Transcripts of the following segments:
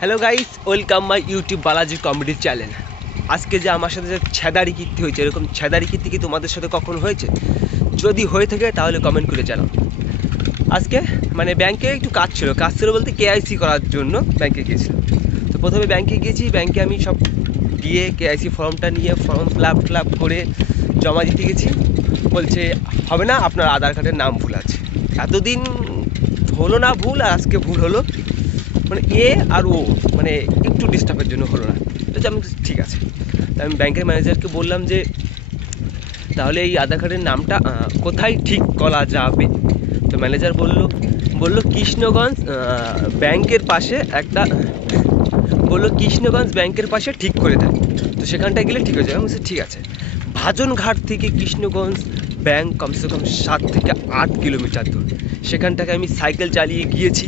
Hello guys, welcome my YouTube Balaji comedy channel. আজকে যে আমার সাথে যে ছেদারি কীর্তি হয়েছে, এরকম ছেদারি কীর্তি কি তোমাদের সাথে কখনো হয়েছে? যদি হয়ে থাকে তাহলে কমেন্ট করে জানাও। আজকে মানে ব্যাংকে একটু কাজ ছিল বলতে কেআইসি করার জন্য ব্যাংকে গিয়েছিলাম। তো প্রথমে ব্যাংকে গিয়েছি, ব্যাংকে আমি সব গিয়ে কেআইসি ফর্মটা নিয়ে ফর্ম ফিল আপ করে জমা দিতে গেছি। বলছে হবে না, আপনার আধার কার্ডের নাম ভুল আছে। এতদিন হলো না ভুল, আর আজকে ভুল হলো, মানে এ আর ও মানে একটু ডিস্টার্বের জন্য হলো না। তো আমি ঠিক আছে, তা আমি ব্যাংকের ম্যানেজারকে বললাম যে তাহলে এই আধার কার্ডের নামটা কোথায় ঠিক করা যাবে। তো ম্যানেজার বলল কৃষ্ণগঞ্জ ব্যাংকের পাশে কৃষ্ণগঞ্জ ব্যাংকের পাশে ঠিক করে দেয়, তো সেখানটায় গেলে ঠিক হয়ে যাবে। আমি বলছি ঠিক আছে। ভাজনঘাট থেকে কৃষ্ণগঞ্জ ব্যাংক কমসে কম 7 থেকে 8 কিলোমিটার দূর। সেখানটাকে আমি সাইকেল চালিয়ে গিয়েছি,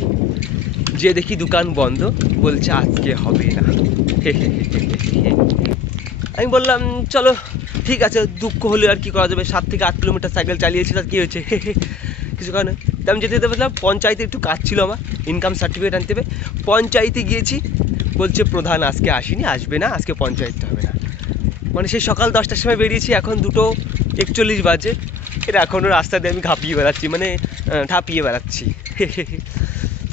যে দেখি দোকান বন্ধ। বলছে আজকে হবে না। আমি বললাম চলো ঠিক আছে, দুঃখ হলে আর কি করা যাবে, 7 থেকে 8 কিলোমিটার সাইকেল চালিয়েছি, তার কী হয়েছে, কিছু কারণে। তো আমি যেতে বললাম পঞ্চায়েতে একটু কাজ ছিল, আমার ইনকাম সার্টিফিকেট আনতে হবে। পঞ্চায়েতে গিয়েছি, বলছে প্রধান আজকে আসেনি, আসবে না, আজকে পঞ্চায়েতটা হবে না। মানে সেই সকাল 10টার সময় বেরিয়েছি, এখন 2:41 বাজে। এটা এখনও রাস্তা দিয়ে আমি ঠাপিয়ে বেড়াচ্ছি।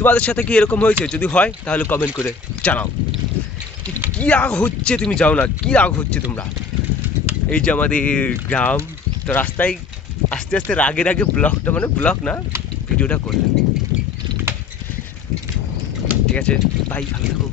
তোমাদের সাথে কি এরকম হয়েছে? যদি হয় তাহলে কমেন্ট করে জানাও। কী রাগ হচ্ছে তুমি যাও না, কী রাগ হচ্ছে তোমরা। এই যে আমাদের গ্রাম, তো রাস্তায় আস্তে আস্তে রাগের আগে ব্লগ না, ভিডিওটা করলাম। ঠিক আছে ভাই, ভালো থাকো।